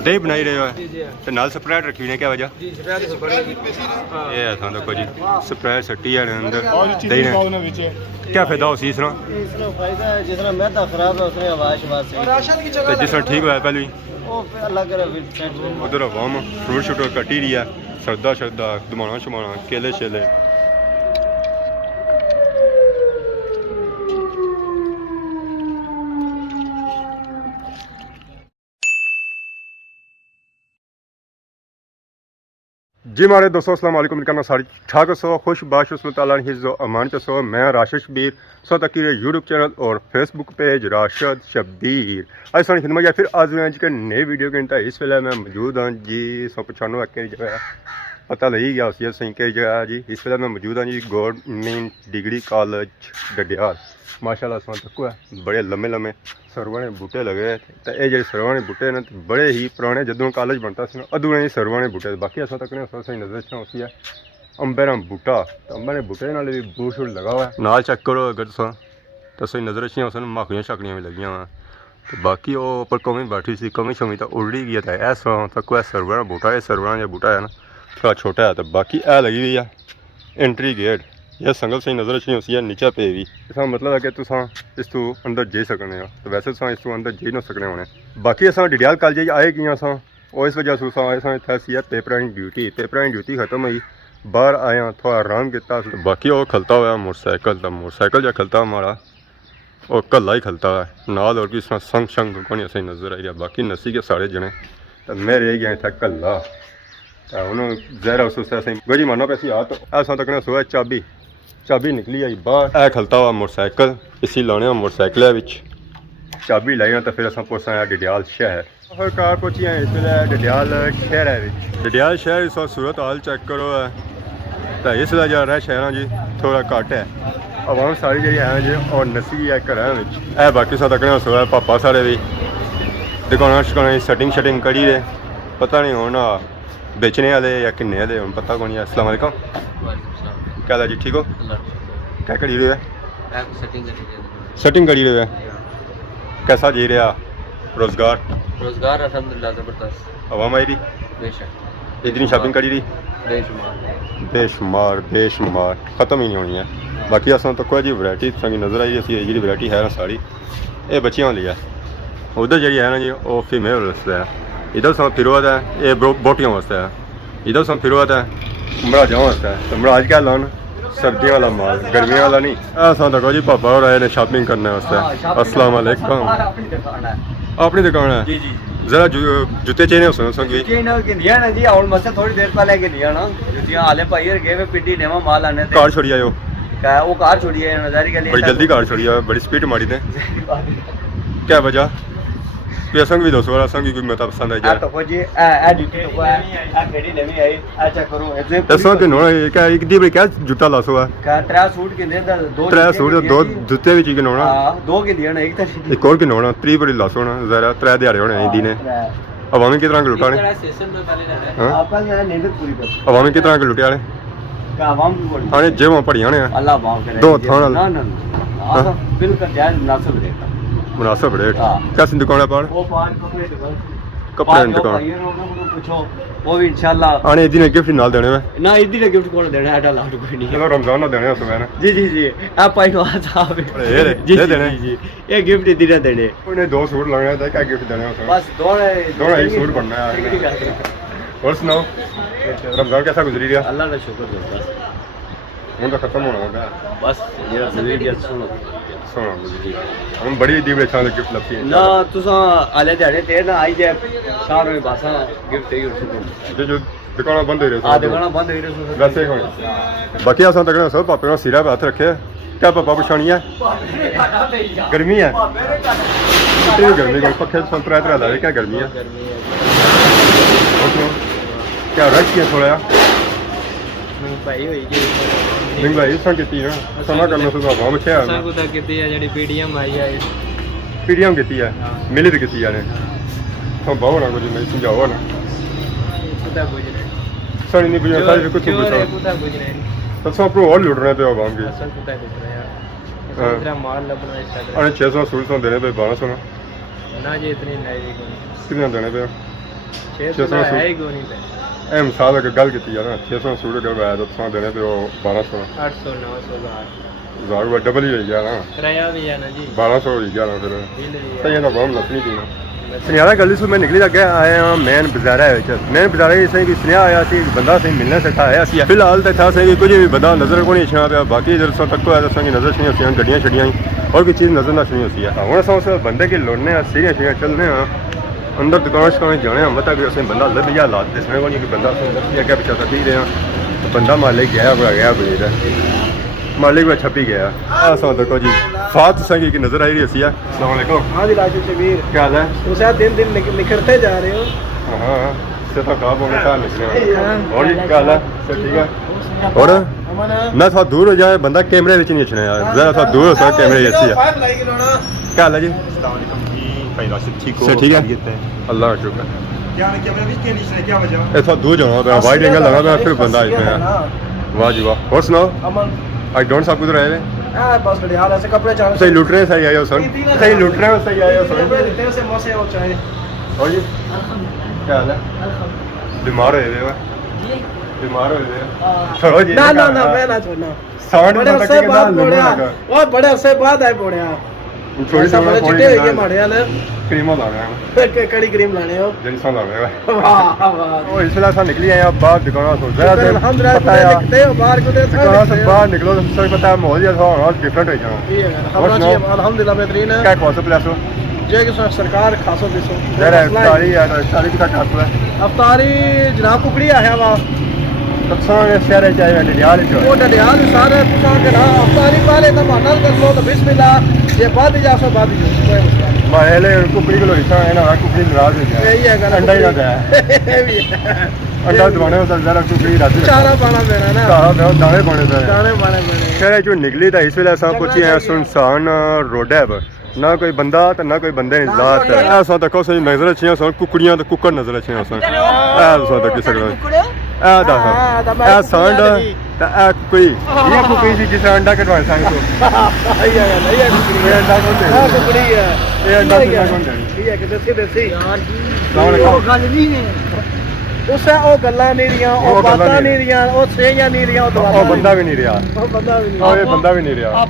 दही बनाई रहे हो तो नाल स्प्राइट रखी ने क्या वजह ये है थां देखो जी स्प्राइट सट्टी है अंदर दही ने क्या फायदा हो इसरा इसरा फायदा है जिसरा मैदा खराब है उसमें आवाज से राशन की जगह जिसरा ठीक होया पहले वो अलग है उधर वाम फ्रूट शूट कटी रही है सरदा शरदा दमाना शमाना केले शेले जी हमारे दोस्तों अस्सलाम वालेकुम करना सारी ठाक सो खुश बाश उसमें ताला हिज़्ज़ो अमान पे सो मैं राशिद शबीर सो तक यूट्यूब चैनल और फेसबुक पेज राशिद शबीर आज सारी खिदमत या फिर आज मैं जी नई वीडियो के इंतहा इस वेले मैं मौजूद हाँ जी 195 के जगह पता लगी गया उसी सही कई जगह जी इस वेले मैं मौजूद हाँ जी गवर्नमेंट डिग्री कॉलेज डडियाल माशाल्लाह सोना तक है बड़े लम्बे लम्बे सरवाने बूटे लगे तो ये जो सरवाने बूटे ने बड़े ही पुराने जदों कॉलेज बनता सी अदू ही सरवाने बूटे बाकी अस तक सही नजर उसी है अंबेरा बूटा तो अंबे बूटे नाल भी बूट शूट लगा हुआ है नाल चेक करो अगर तो सही नजर अच्छी उस माखियां शाखियां भी लगियां वा तो बाकी वो पर कमी बैठी सी कमी शमी तो उड़ी गई है ऐसा तक सरवाना बूटा है सरवाना जो बूटा है ना थोड़ा छोटा है तो बाकी ए लगी हुई है एंट्री गेट यह संगल सही नजर अच्छी उसी है नीचे पे भी इसका मतलब है कि तुम इस तू अंदर जा सकने हो तो वैसे तुम इस तू अंदर जा ना सकने होने बाकी अस डडियाल कॉलेज आए कि और इस वजह से इतना इतना सी पेपरां ड्यूटी खत्म हुई बाहर आया थोड़ा आराम किया बाकी वो खलता हुआ मोटरसाइकिल जो खलता हमारा वो कला ही खलता है नाल और किस तरह संग शंग को नहीं सही नजर आई बाकी नसी के सारे जने तो मैं रह गया इतना कला उन्होंने जहरा उस सही गोजी मानो पैसी आ तो ऐसा तक सोया चाबी निकली आई बाहर ए खलता हुआ मोटरसाइकिल इसी लाने मोटरसाइकिल चाबी लाई तो फिर असा पहुंचा डडियाल शहर कार पहुंची इस वे डडियाल शहर है डडियाल शहर इस सूरत हाल चेक करो है तो इसलिए जा रहा है शहर जी थोड़ा घट है आवाम सारी जी है जी और नसी है घर बाकी सा तक सोया पापा सारे भी दुकाना शुकाना सटिंग शटिंग करी दे पता नहीं होना बेचने वाले या किन्ने वाले हम पता कौन है अस्सलाम वालेकुम क्या जी ठीक हो क्या करी रहे सेटिंग करी रहे कैसा जी रहा रोजगार अल्हम्दुलिल्लाह ज़बरदस्त आवाम आई रही बेशक इतनी शॉपिंग करी रही बेशुमार ख़त्म ही नहीं होनी है बाकी अस तो कोई जी वैरायटी संगी नज़र आई असी जी वैरायटी है ना साड़ी ये बच्चियों वाली है उधर जी है ना जी वो फीमेल वास्ते है इधर सौ फिरोत है ये बोटियों वास्ते है इधर सौ फिरोत है मराजाओं वास्ते है तो मराज क्या लान सर्दियों वाला माल गर्मियों वाला नहीं ऐसा देखो जी पापा और आए ने शॉपिंग करने वास्ते अस्सलाम वालेकुम अपनी दुकान है जरा जूते चाहिए जी और मसे थोड़ी देर पहले के लिया ना जुतियां आले भाई गए पिटी नेवा माल आने कार छोड़ी आयो वो कार छोड़ी है नजारी के लिए बड़ी जल्दी कार छोड़ी है बड़ी स्पीड मारी थे क्या वजह कोई संग भी दो सोरा संग कोई मत पसंद है यार तो जी ए ड्यूटी को है आ फेडी नवी आई अच्छा करो दसो कि नो क्या एक दी क्या जूता लासो है का 3 सूट के दे दो 3 सूट दो जूते भी चीज नोना हां दो के दिया ना एक और के नोना 3 बड़ी लासो ना जरा 3 दिहाड़े होने दी ने अवामी की तरह के लुटाने हां आपन नींद पूरी कर अवामी की तरह के लुटे वाले का अवाम की बोल अरे जेवा पड़ियां ने अल्लाह माफ करे दो थाना ना बिल्कुल जायज मुनासिब रेट मुनासिब रेट कैसी दुकान है पर वो पान कपड़े दुकान पूछो वो भी इंशाल्लाह आने दिन गिफ्ट नाल देने में ना इदी ने गिफ्ट कौन देना है लाट कोई नहीं चलो रमजान ना देने उसमें ना जी आ पाइनो साहब जी देने जी ये गिफ्ट इदी ने देने उन्हें 2 सूट लगने था क्या गिफ्ट देने उसमें बस दोनों ही सूट बनना है और सुनाओ रमजान कैसा गुजरी रहा अल्लाह का शुक्र बस ਹੁਣ ਤਾਂ ਖਤਮ ਹੋਣਾ ਹੋਗਾ ਬਸ ਇਹ ਜ਼ਰੂਰੀ ਹੈ ਸੁਣੋ हम बड़ी दी बेचा गिफ्ट लगती है ना तुसा आले दिहाड़े ते ना आई जाए शाम में बासा गिफ्ट ही जो दुकान बंद हो रही है दुकान बंद हो रही है वैसे कोई बाकी असा तक सब पापे का सिरा पे हाथ रखे क्या पापा पुछानी है गर्मी है इतनी गर्मी कोई पखे संतरा इतना ला क्या गर्मी है क्या रश किया थोड़ा भाई नहीं भाई सा कितनी है समा करना तो बहुत अच्छा है सब कुछ कितनी है जेडी पीडीएम आई है पीडीएम कितनी है मिली तो कितनी है ने तो बहुत ना कुछ नहीं समझाओ ना पता कुछ नहीं सर नहीं बुझा सारे कुछ पूछो पता कुछ नहीं तो सब प्रो और लूट रहे पे आवाम की असल पता कुछ रहा यार इतना माल लबना स्टार्ट अरे 600 1600 देने पे 1200 ना जी इतनी नहीं कितना देने पे 600 ਹੈ ਹੀ ਕੋਈ ਨਹੀਂ ਪੈ ਇਹ ਮਿਸਾਲ ਅਗਰ ਗੱਲ ਕੀਤੀ ਆ ਨਾ 600 ਸੂਟ ਅਗਰ ਆਇਆ ਤਾਂ ਤੁਸੀਂ ਦੇਣੇ ਤੇ ਉਹ 1200 800 900 ਜ਼ਾਰ ਵਾ ਡਬਲ ਹੀ ਹੋ ਗਿਆ ਨਾ ਕਿਰਾਇਆ ਵੀ ਹੈ ਨਾ ਜੀ 1200 ਹੋ ਗਿਆ ਨਾ ਫਿਰ ਬਿੱਲ ਵੀ ਤਾਂ ਇਹਦਾ ਬਹੁਤ ਨਸਲੀ ਪੀਣਾ ਸੁਨਿਆਰਾ ਗਲੀ ਤੋਂ ਮੈਂ ਨਿਕਲੀ ਲੱਗਾ ਆਇਆ ਮੈਨ ਬਾਜ਼ਾਰਾ ਵਿੱਚ ਮੈਂ ਬਾਜ਼ਾਰੇ ਇਸੇ ਵੀ ਸੁਨਿਆ ਆਇਆ ਸੀ ਬੰਦਾ ਸੇ ਮਿਲਣੇ ਸੱਠਾ ਆਇਆ ਸੀ ਫਿਲਹਾਲ ਤਾਂ ਥਾ ਸੇ ਕੁਝ ਵੀ ਬੰਦਾ ਨਜ਼ਰ ਕੋ ਨਹੀਂ ਛਾ ਪਿਆ ਬਾਕੀ ਜਦ ਸੋ ਤੱਕ ਆਇਆ ਦੱਸਾਂਗੇ ਨਜ਼ਰ ਛੀਆਂ ਸੀ ਗੱਡੀਆਂ ਛੜੀਆਂ और कोई चीज़ नजर ना सुनी होती है हूँ अस बंदे के लौटने सीरियां शीरियां चलने अंदर दुकान शकान जाने मत अगर असें बंदा लभ जा हालात दसने को नहीं कि बंदा अगे पिछा तक ही रहे बंदा मालिक गया बलीर मालिक में छपी गया अस देखो जी फात संगी की नजर आई रही सी है अस्सलाम वालेकुम हाँ जी राशिद शबीर क्या हाल है तो शायद दिन दिन निखरते जा रहे हो हाँ से तो कहा बोलने का निकले और जी क्या हाल है सब ठीक है और ना थोड़ा दूर हो जाए बंदा कैमरे विच नहीं अच्छना यार जरा थोड़ा दूर हो सके कैमरे ऐसी है क्या हाल है जी अस्सलाम वालेकुम जी भाई राशिद ठीक से हो ठीक है खैरियत है अल्लाह का शुक्र क्या मैं कैमरे बीच के नीचे क्या वजह ए थोड़ा दूर जाना है वाइड एंगल लगा मैं फिर बंदा इसमें वाह जी वाह और सुनाओ अमन आई डोंट सब कुछ रहे बस यार ऐसे कपड़े चाह सही लूट रहे हैं सही आए हो सर सही लूट रहे हो सही आए हो सर से मौसे हो चाहे और जी क्या हाल है बीमार हुए हो बीमार हुए छोड़ो जी ना ना ना मैं ना छोड़ना साउंड बड़े अरसे बाद बोड़या ओ बड़े अरसे बाद आए बोड़या थोड़ी सी बड़े चिट्टे हो गए माड़े वाले क्रीम ला रहे हैं कड़ी क्रीम लाने हो जैसा ला रहे हैं वाह वाह ओ इसलिए सा निकली आए आप बाहर दुकान से जरा अल्हम्दुलिल्लाह पता है निकलते हो बाहर को दुकान से बाहर निकलो तो सबको पता है माहौल जैसा होना डिफरेंट हो जाना अल्हम्दुलिल्लाह बेहतरीन है क्या कौन सा प्लेस हो जय कि सरकार खासो दिसो जरा इफ्तारी है तो इफ्तारी का खास है अफ्तारी जनाब कुकड़ी आया वा अच्छा शहर चाहिए डडियाल वो डडियाल सारे पुछा के ना अफ्तारी वाले तो मानल कर लो तो बिस्मिल्लाह ये बाद जा सो बाद माहले कुकड़ी को हिस्सा है ना कुकड़ी नाराज हो जाए यही है गल अंडा ही ना जाए अंडा दवाने होता जरा कुकड़ी रात चारा पाना देना ना चारा दाने पाने से दाने पाने देने शहर जो निकली था इस वेले सब कुछ है सुनसान रोड है ना कोई बंदा तो ना कोई बंदे की जात है ऐसा देखो सही नजर अच्छी सन कुकड़ियां तो कुकर नजर अच्छी सन ऐसा तो किस सांड कुकड़ी ये कुकड़ी सी जिस अंडा कटवाए सांग तो ये अंडा कौन दे कुकड़ी है ये अंडा कितना कौन दे ये कि देसी देसी अस्सलाम वालेकुम गल नहीं है उसे ओ गल्ला नहीं रियां ओ बातां नहीं रियां ओ सेयां नहीं रियां ओ बंदा भी नहीं रहा ओ बंदा भी ओ ये बंदा भी नहीं रहा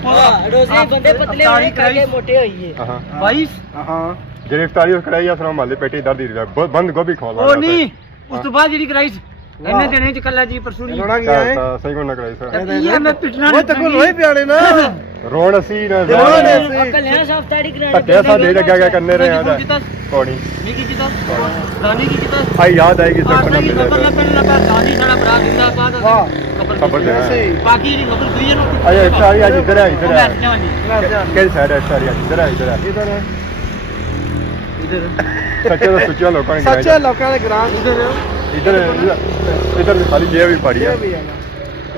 रोजे बंदे पतले होए काके मोटे होइए हां 22 हां गिरफ्तारी कराई या सुना माले पेटी दर्द ही रहा बंद गोभी खा ओ नहीं उस तो बाद जेडी कराई इन्ने देने च कल्ला जी परसूनी रोना गया है सही को ना कराई सर ये मैं पिटना वो तक रोई पियाने ना रोण सी ना रोण कल्याण साहब ताड़ी कराने कैसा दे लगा क्या करने रहे हैं कोनी निकी की तो रानी की तो आई याद आएगी सब खबर न पहले ना रानी साडा बड़ा जिंदाबाद खबर दे बाकी दी खबर दुई नो अरे सारी आज इधर है क्या साइड है सारी आज इधर है इधर सच्चे तो सच्चे लोगों ने सच्चे लोगों ने ग्राम इधर इधर खाली ये भी पड़ी है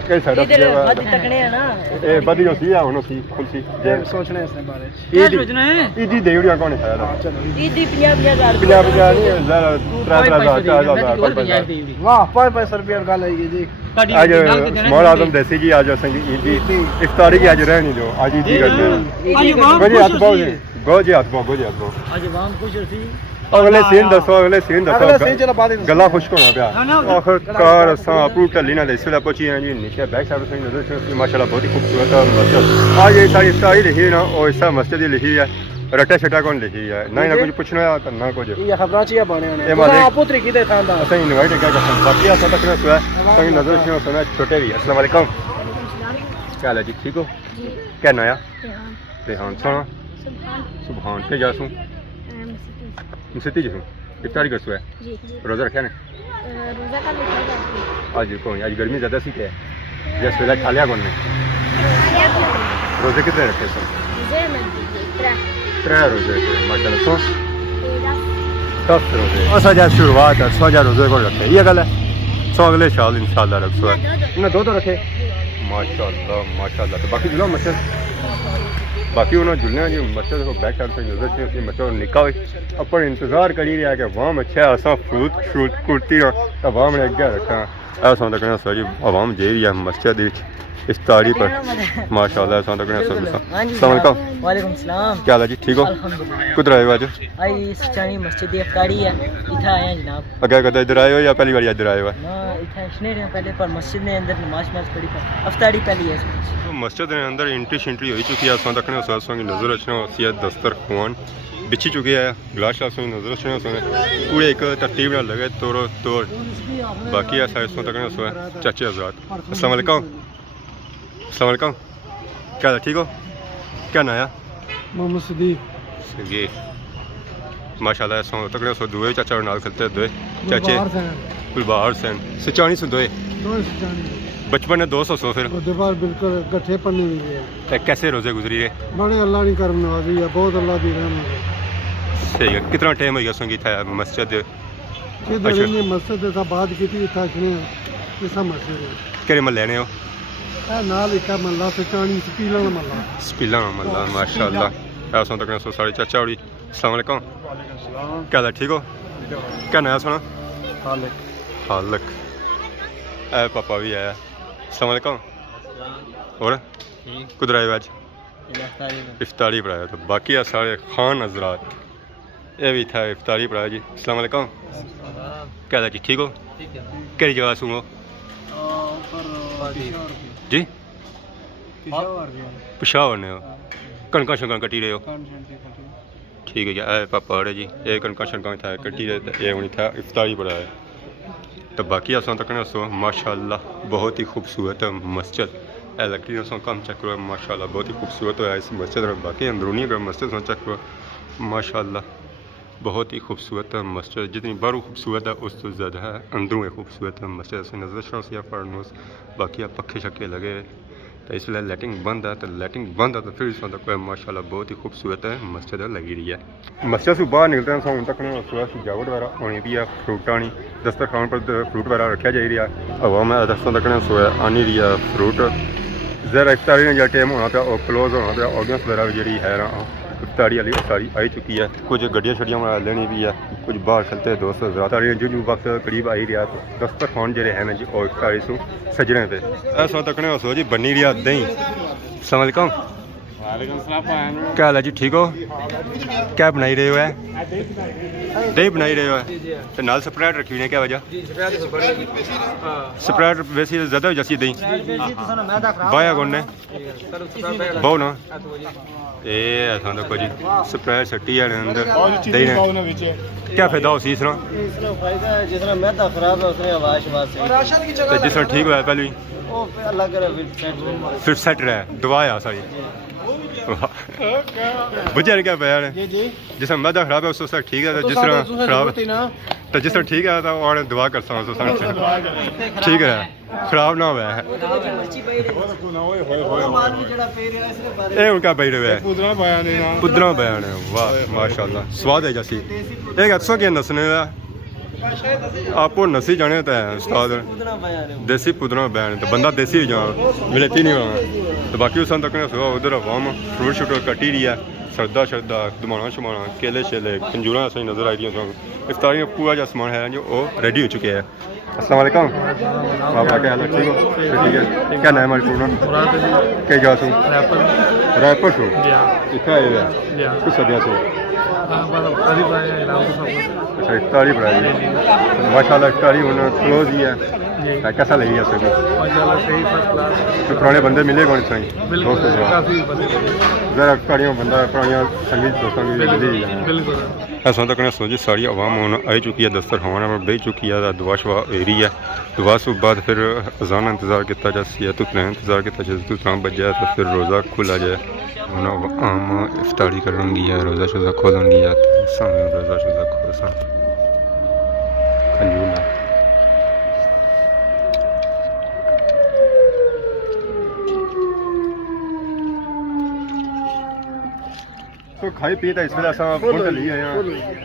कई साइड इधर हद तकने है ना ए बदी सी है हुन सी खुल सी ये सोचने इसने बारे क्या सोचना है ईदी देवड़िया कौन है चलो ईदी 50,000 50 नहीं जरा 3,000 वाह 5 रुपया गल है जी आज स्मॉल आदम देसी की आज संगी ईदी इफ्तारी की आज रहनी दो आज ईदी करते हैं गोजी हाथ पाओ गोजी हाथ पाओ आज वाम खुश सी अगले सीन दसो चलो बाद गला खुश्क होना पिया आखिरकार असां अपनी टल्ली नाल इस वेले पहुंची हैं जी नीचे बैक साइड से नजर से माशाल्लाह बहुत ही खूबसूरत मस्जिद आज ये सारी इफ्तारी लिखी ना और इस मस्जिद ही लिखी है रट्टा छटा कौन लिखी है ना कुछ पूछना है ना कुछ ये खबरां चाहिए बने ये ने मालिक आपो तरीके दे थांदा असां इनवाइट क्या करते हैं बाकी असां तक ना सुआ संग नजर से सुना छोटे भी अस्सलाम वालेकुम क्या हाल है जी ठीक हो क्या नया रेहान सुना सुभान के जासू मस्जिद जी इफ्तारी कर सुआ रोजा रखा ने रोजा का लिखा जाती आज कौन आज गर्मी ज़्यादा सी क्या है जैसे वेला खा लिया कौन ने रोजे कितने रखे सो है 3 रोजे थे माशाल्लाह सो 10 रोजे असा जा शुरुआत है 100 रोजे को रखे ये गल है 100 अगले साल इंशाल्लाह रख सो ना दो तो रखे माशाल्लाह तो बाकी जुला मस्जिद बाकी उन्होंने जुलने जी मच्छर को बैक साइड से नजर से मच्छर निकाल अपन इंतजार करी रहा कि वहाँ अच्छा असा फ्रूट कुर्ती तो वहाँ मैंने अगे रखा ऐसा तक सो जी आवाम जे रही है मस्जिद इफ्तारी पर माशाल्लाह ऐसा तक वालेकुम सलाम। क्या हाल है जी ठीक हो कुधर आए हो आज आई सोचानी मस्जिद इफ्तारी है इधर आए हैं जनाब। अगर कदा इधर आए हो या पहली बार इधर आए हो ना इधर इसने पहले पर मस्जिद ने अंदर नमाज पढ़ी पर इफ्तारी पहली है। तो मस्जिद के अंदर एंट्री शिंट्री हो चुकी है असां तकने की नज़र रचना होती है दस्तरखान बिछी चुकी है ग्लास शास की नज़र रचना पूरे एक तरतीब ना लगे तोड़ तोड़ बाकी ऐसा इस तकने चाचे हजरात अस्सलाम वालेकुम क्या हाल है ठीक हो क्या नाया मोहम्मद सदीक सदीक माशाल्लाह ऐसा तकने दुए चाचा नाल खलते दुए चाचे गुलबार हुसैन सोचानी से दुए बचपन में 200 फिर बिल्कुल गठे पन्ने हुई है। कैसे रोजे गुजरी रहे बड़े अल्लाह की करम नवाजी है बहुत अल्लाह की रहमत है। सही है कितना टाइम हो गया संगी था मस्जिद मस्जिद ऐसा बात की थी था ऐसा मस्जिद है केरे महल्ले ने हो नाल इका मल्ला सोचानी स्पीला मल्ला माशाल्लाह ऐसा तक साढ़े चाचा होड़ी अस्सलाम वालेकुम क्या हाल है ठीक हो क्या नया सुना हालक ए पापा भी आया अस्सलाम वालेकुम और कुधर आए आज इफ्तारी पर आया तो बाकी सारे खान हजरात ये भी था इफ्तारी पर आया जी अस्सलाम वालेकुम क्या हाल है जी ठीक हो केड़ी जगह सुनो जी पिशावर ने हो कणका शंका कटी रहे हो ठीक है जी पापा अड़े जी ये कणका शंका था कटी रहे ये हूँ था इफ्तारी पर आया तो बाकी असां तक सो माशाल्लाह बहुत ही खूबसूरत मस्जिद ए लकड़ी सो कम चेक करो माशाल्लाह बहुत ही खूबसूरत है इस मस्जिद में बाकी अंदरूनी अगर मस्जिद सो चेक करो माशाल्लाह बहुत ही खूबसूरत मस्जिद जितनी बारू खूबसूरत है उस तो ज़्यादा है अंदरों खूबसूरत मस्जिद से नजर से फरनोस बाकी आप पखे शक्के लगे तो इसलिए लाइटिंग बंद है तो लाइटिंग बंद है तो फिर इसमें तक माशाल्लाह बहुत ही खूबसूरत है मस्जिद लगी रही है मस्जिद से बाहर निकलते हैं हम तक सजावट वगैरह होनी भी है फ्रूटा नहीं दस्तरखान पर फ्रूट वगैरह रखा जा रहा है हवा में दस्तों तक आनी रही है फ्रूट जरा इफ्तारी ने जो टाइम होना पाया और क्लोज होना पाया ऑडियंस वगैरह जी है इफ्तारी वाली सारी आई चुकी है कुछ गड्डियाँ शड्डियाँ बना लेनी भी है कुछ बाहर चलते दोस्त सारी जो वक्त करीब आई रहा तो दस्तरखान जो है ना जी और इफ्तारी सू सजने पे ऐसा तकने सो जी बनी रहा दही अस्सलाम वालेकुम क्या हाल है जी ठीक हो क्या बनाई रहे हो है दही बनाई रहे हो है तो नाल स्प्राइट रखी हुई है क्या वजह स्प्राइट वैसे ज़्यादा हो जाती दही बाया कौन ने बहु ना ये ऐसा देखो जी स्प्राइट सट्टी है अंदर दही ने क्या फायदा हो सी इसना जिस तरह ठीक हुआ पहले फिर सेट रहा दवा आ सारी बुझे क्या पाया जिस तरह मैदा खराब है उस तरह ठीक है जिस तरह खराब तो जिस तरह ठीक है तो और दुआ करता हूँ ठीक है खराब ना हुआ है ये उनका बैठे हुए पुदरा बयान है वाह माशाल्लाह स्वाद है जैसी एक अच्छा क्या नसने का आपको नसी जाने तो है उस्ताद देसी पुदरा बयान तो बंदा देसी ही जाना मिलती नहीं होना तो बाकी उस तक उधर अवाम फ्रूट शूट कटी रही है सरदा शरदा दमाना शमाना केले शेले खंजूरा सही नज़र आई रही इफ्तारी में पूरा जो सामान है जो वो रेडी हो चुके हैं अस्सलाम वालेकुम बाबा क्या हाल है ठीक हो ठीक है क्या नाम है पूरा क्या जा सू रैपर सू कितना है कुछ सदिया सू अच्छा इफ्तारी बनाई माशाल्लाह इफ्तारी होना क्लोज ही है कैसा लगी है सभी तो पुराने बंदे मिले कौन सही जरा इफ्तारियों बंदा पुरानियाँ संगीत दोस्तों की ऐसा तक सोची सारी आवाम होना आई चुकी है दस्तरखान में बह चुकी है दुआ शवा एरी है दुआ से बाद फिर अजान इंतज़ार किया जाए तुतला इंतज़ार किया जाए तुतला बज जाए तो फिर रोज़ा खुला जाए आम इफ्तारी करूँगी है रोज़ा शोज़ा खोलूँगी है रोज़ा शोज़ा खोल खंजूर तो खाई पी था इसमें ऐसा फुल ली है यहाँ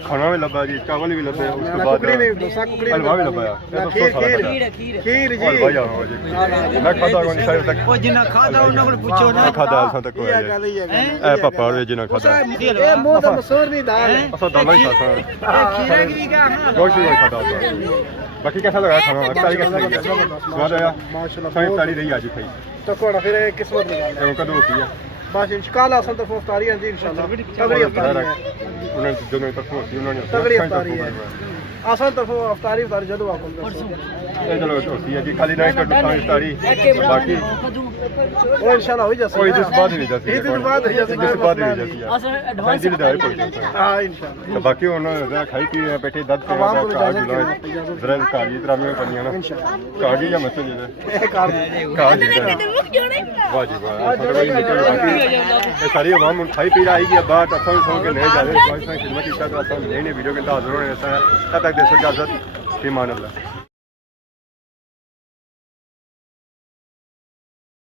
खाना भी लगा जी चावल भी लगे उसके बाद हलवा भी लगा खीर जी मैं खाता कौन सारे तक ओ जिना खाता उन को पूछो ना खाता ऐसा तक है ए पापा रे जिना खाता ए मोह दा मसूर दी दाल ऐसा दाल ही खाता खीर की का हां बहुत ही खाता बाकी कैसा लगा खाना इफ्तारी कैसा लगा स्वाद आया माशाल्लाह सारी इफ्तारी रही आज खाई तो थोड़ा फिर किस्मत दी गल है कदों होती है बस इंशाल्लाह असल तो इफ्तारी है जी इंशाल्लाह तगड़ी इफ्तारी है उन्होंने जो मेरे तरफ होती उन्होंने तगड़ी इफ्तारी है असल तो इफ्तारी जदों आकुम ये चलो होती है कि खाली नहीं कर दूं इफ्तारी बाकी वो इंशाल्लाह हो जाए कोई दिस बाद नहीं जाती ईद के बाद हो जाए दिस बाद नहीं जाती असल एडवांस हां इंशाल्लाह तो बाकी उन्होंने खाई पी बैठे दद पे आवाम को काज इजाजत जरा काजी तरामियां करनियां ना काजी या मसजिद है काजी वाह जी वाह ये सारी आवाम खाई पी रही है बात असल सो के नहीं जा रहे खिदमत की तरह असल नई वीडियो के अंदर हाजिर होने तब तक देशो इजाजत ईमान अल्लाह